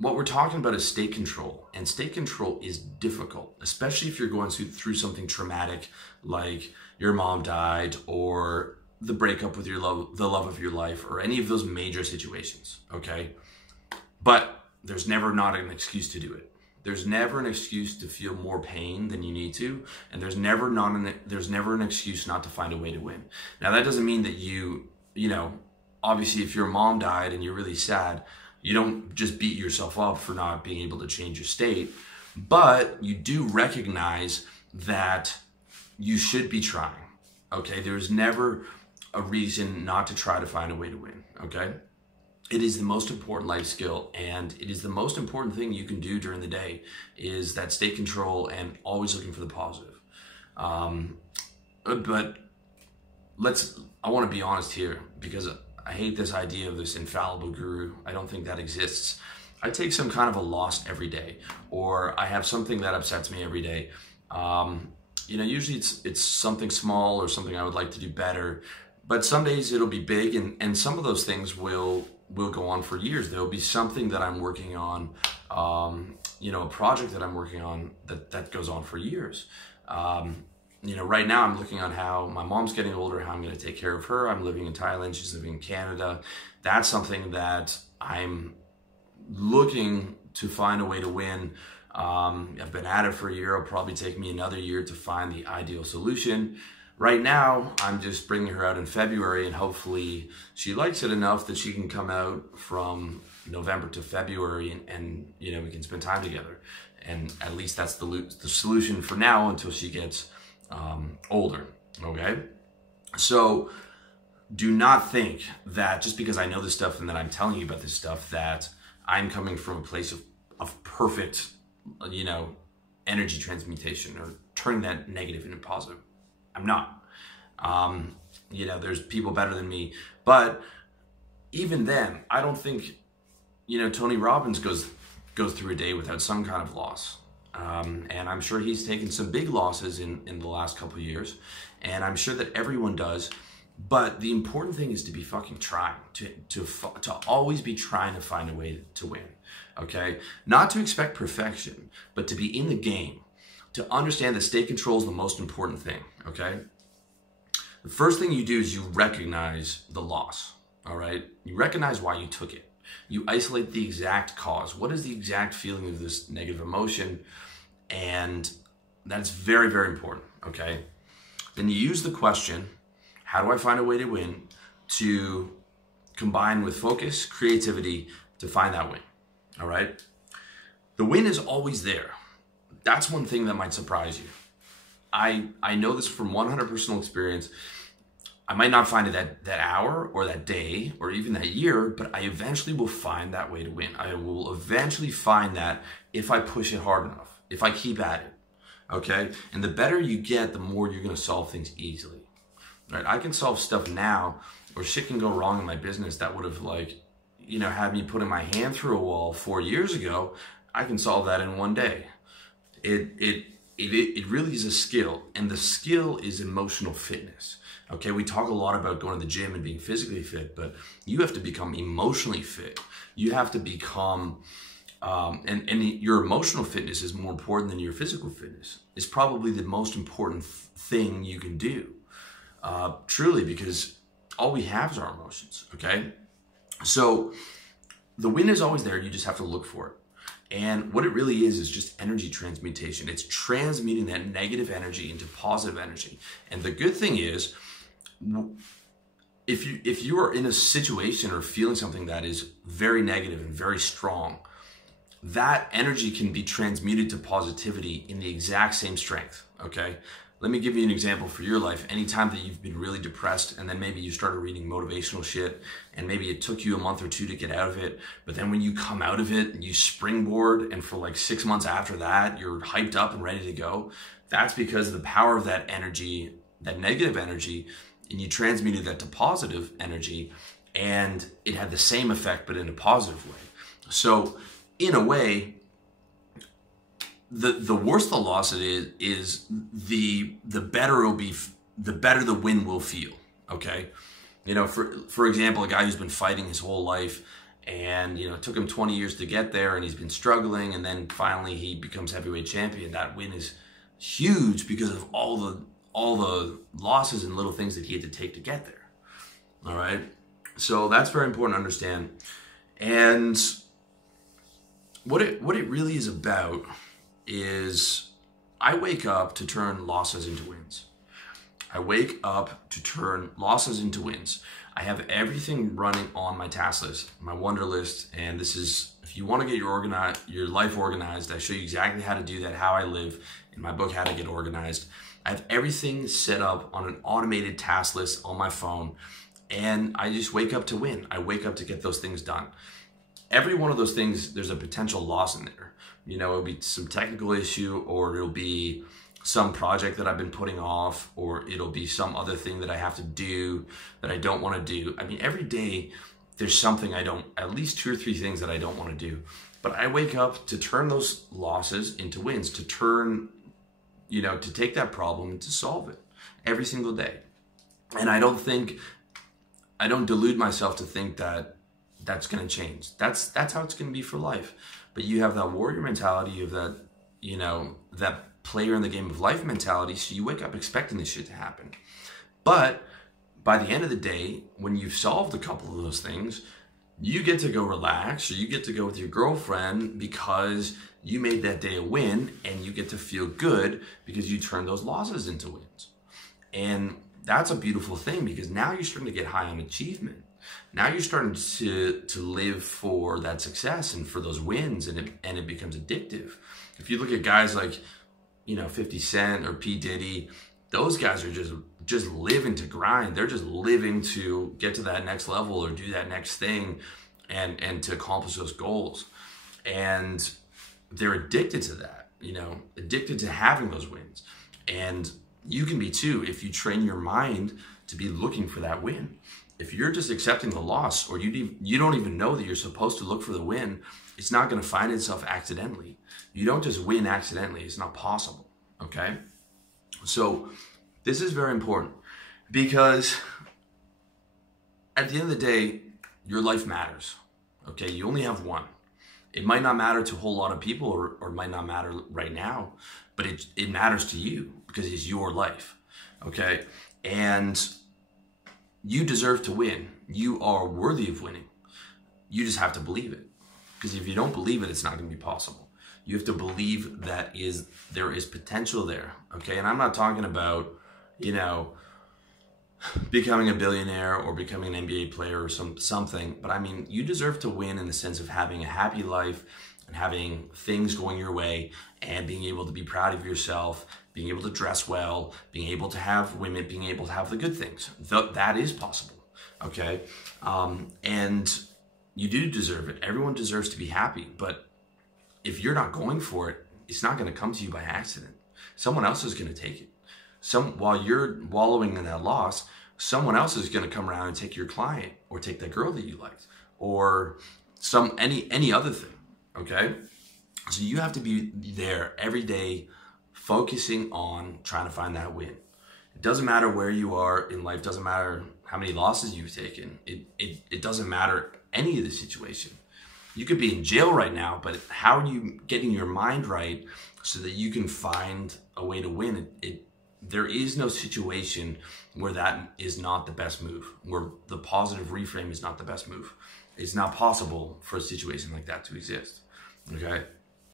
what we're talking about is state control, and state control is difficult, especially if you're going through something traumatic like your mom died or the breakup with the love of your life, or any of those major situations, okay? But there's never not an excuse to do it. There's never an excuse to feel more pain than you need to, and there's never an excuse not to find a way to win. Now, that doesn't mean that you know, obviously if your mom died and you're really sad, you don't just beat yourself up for not being able to change your state, but you do recognize that you should be trying, okay? There's never a reason not to try to find a way to win, okay? It is the most important life skill, and it is the most important thing you can do during the day, is that state control and always looking for the positive. But I want to be honest here, because I hate this idea of this infallible guru. I don't think that exists. I take some kind of a loss every day, or I have something that upsets me every day. You know, usually it's something small or something I would like to do better, but some days it'll be big, and some of those things will go on for years. There'll be something that I'm working on, you know, a project that I'm working on that goes on for years. You know, right now I'm looking on how my mom's getting older, how I'm going to take care of her. I'm living in Thailand, she's living in Canada. That's something that I'm looking to find a way to win. I've been at it for a year. It'll probably take me another year to find the ideal solution. Right now, I'm just bringing her out in February, and hopefully she likes it enough that she can come out from November to February, and you know, we can spend time together. And at least that's the solution for now until she gets older, okay? So do not think that just because I know this stuff and that I'm telling you about this stuff that I'm coming from a place of perfect, you know, energy transmutation or turning that negative into positive. I'm not. You know, there's people better than me, but even then, I don't think, you know, Tony Robbins goes through a day without some kind of loss. And I'm sure he's taken some big losses in the last couple of years, and I'm sure that everyone does. But the important thing is to be fucking trying, to always be trying to find a way to win, okay? Not to expect perfection, but to be in the game, to understand that state control is the most important thing, okay? The first thing you do is you recognize the loss, all right? You recognize why you took it. You isolate the exact cause. What is the exact feeling of this negative emotion? And that's very, very important, okay? Then you use the question, how do I find a way to win, to combine with focus, creativity, to find that win, all right? The win is always there. That's one thing that might surprise you. I know this from 100% personal experience. I might not find it that hour or that day or even that year, but I eventually will find that way to win. I will eventually find that if I push it hard enough, if I keep at it, okay? And the better you get, the more you're gonna solve things easily, right? I can solve stuff now, or shit can go wrong in my business that would have, like, you know, had me putting my hand through a wall 4 years ago. I can solve that in one day. It really is a skill, and the skill is emotional fitness. Okay, we talk a lot about going to the gym and being physically fit, but you have to become emotionally fit. You have to become, and your emotional fitness is more important than your physical fitness. It's probably the most important thing you can do, truly, because all we have is our emotions, okay? So the win is always there, you just have to look for it. And what it really is just energy transmutation. It's transmuting that negative energy into positive energy. And the good thing is, if you are in a situation or feeling something that is very negative and very strong, that energy can be transmuted to positivity in the exact same strength, okay? Let me give you an example for your life. Anytime that you've been really depressed and then maybe you started reading motivational shit and maybe it took you a month or two to get out of it, but then when you come out of it, you springboard, and for like 6 months after that, you're hyped up and ready to go. That's because of the power of that energy, that negative energy, and you transmuted that to positive energy, and it had the same effect but in a positive way. So in a way, the worse the loss it is the better it'll be, the better the win will feel, okay? You know, for example, a guy who's been fighting his whole life and it took him 20 years to get there, and he's been struggling, and then finally he becomes heavyweight champion. That win is huge because of all the losses and little things that he had to take to get there. All right, so that's very important to understand. And what it really is about is, I wake up to turn losses into wins. I wake up to turn losses into wins. I have everything running on my task list, my Wonder List, and this is, if you want to get your life organized, I show you exactly how to do that, how I live in my book, How to Get Organized. I have everything set up on an automated task list on my phone, and I just wake up to win. I wake up to get those things done. Every one of those things, there's a potential loss in there. It'll be some technical issue, or it'll be some project that I've been putting off, or it'll be some other thing that I have to do that I don't want to do. I mean, every day there's something at least 2 or 3 things that I don't want to do. But I wake up to turn those losses into wins, to to take that problem and to solve it every single day. And I don't delude myself to think that that's going to change. That's how it's going to be for life. But you have that warrior mentality, you have that, that player in the game of life mentality, so you wake up expecting this shit to happen. But by the end of the day, when you've solved a couple of those things, you get to go relax, or you get to go with your girlfriend because you made that day a win, and you get to feel good because you turned those losses into wins. And that's a beautiful thing, because now you're starting to get high on achievement. Now you're starting to live for that success and for those wins, and it becomes addictive. If you look at guys like 50 Cent or P. Diddy, those guys are just living to grind. They're just living to get to that next level or do that next thing and to accomplish those goals. And they're addicted to that, addicted to having those wins. And you can be too, if you train your mind to be looking for that win. If you're just accepting the loss, or you don't even know that you're supposed to look for the win, it's not going to find itself accidentally. You don't just win accidentally. It's not possible, okay? So this is very important, because at the end of the day, your life matters, okay? You only have one. It might not matter to a whole lot of people, or it might not matter right now, but it matters to you because it's your life, okay? And you deserve to win. You are worthy of winning. You just have to believe it, because if you don't believe it, it's not going to be possible. You have to believe that there is potential there, okay? And I'm not talking about, becoming a billionaire or becoming an NBA player or something, but I mean, you deserve to win in the sense of having a happy life and having things going your way and being able to be proud of yourself, being able to dress well, being able to have women, being able to have the good things. That is possible, okay? And you do deserve it. Everyone deserves to be happy, but if you're not going for it, it's not going to come to you by accident. Someone else is going to take it. While you're wallowing in that loss, someone else is going to come around and take your client, or take that girl that you liked, or any other thing, okay? So you have to be there every day, focusing on trying to find that win. It doesn't matter where you are in life, doesn't matter how many losses you've taken. It doesn't matter any of the situation. You could be in jail right now, but how are you getting your mind right so that you can find a way to win? There is no situation where that is not the best move, where the positive reframe is not the best move. It's not possible for a situation like that to exist, okay?